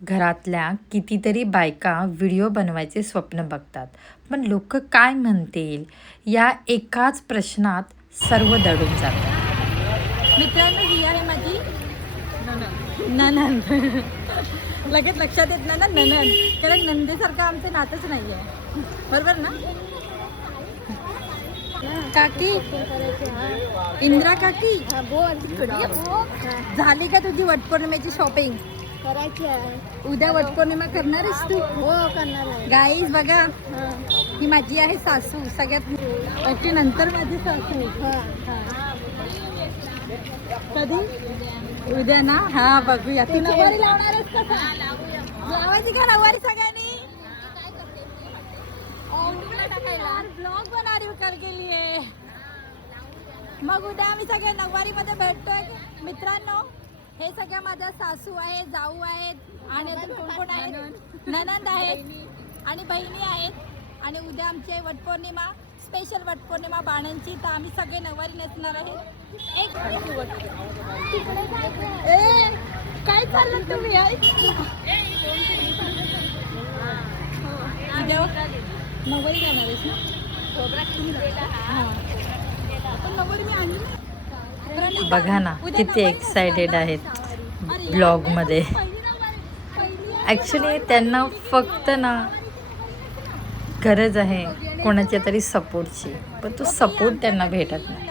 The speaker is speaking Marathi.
घरातल्या कितीतरी बायका व्हिडिओ बनवायचे स्वप्न बघतात, पण लोक काय म्हणतील या एकाच प्रश्नात सर्व दडून जातात. मित्रांनो, ही आहे माझी ननंद. लगेच लक्षात येत नाही ना ननंद, कारण नंदेसारखं आमचं नातच नाही आहे, बरोबर ना काकी? इंदिरा काकी, झाली का तुझी वटपौर्णिमेची शॉपिंग? करायची आहे. उद्या वटपौर्णिमा करणार आहेस तू? हो करणार आहे. गाईज बघा, ही माझी आहे सासू, सगळ्यात ओके. नंतर माझी सासू. कधी? उद्या ना. हा बघूया. ती नऊवारी लावणार आहेस का? लावायची का नऊवारी सगळ्यांनी? ब्लॉग बनवणार कर गेली आहे. मग उद्या आम्ही सगळे नऊवारी मध्ये भेटतोय. मित्रांनो, हे सगळं माझा सासू आहे, जाऊ आहेत आणि अजून कोण कोण आहेत? ननंद आहेत आणि बहिणी आहेत. आणि उद्या आमची आहे वटपौर्णिमा, स्पेशल वटपौर्णिमा बाणांची. तर आम्ही सगळे नऊवारी नसणार आहेत. काय चाललं तुम्ही? नऊवारी जाणार आहेस ना? नऊवारी मी आणली. बघा ना किती एक्सायटेड आहेत ब्लॉगमध्ये. ॲक्च्युली त्यांना फक्त ना गरज आहे कोणाच्या तरी सपोर्टची, पण तो सपोर्ट त्यांना भेटत नाही.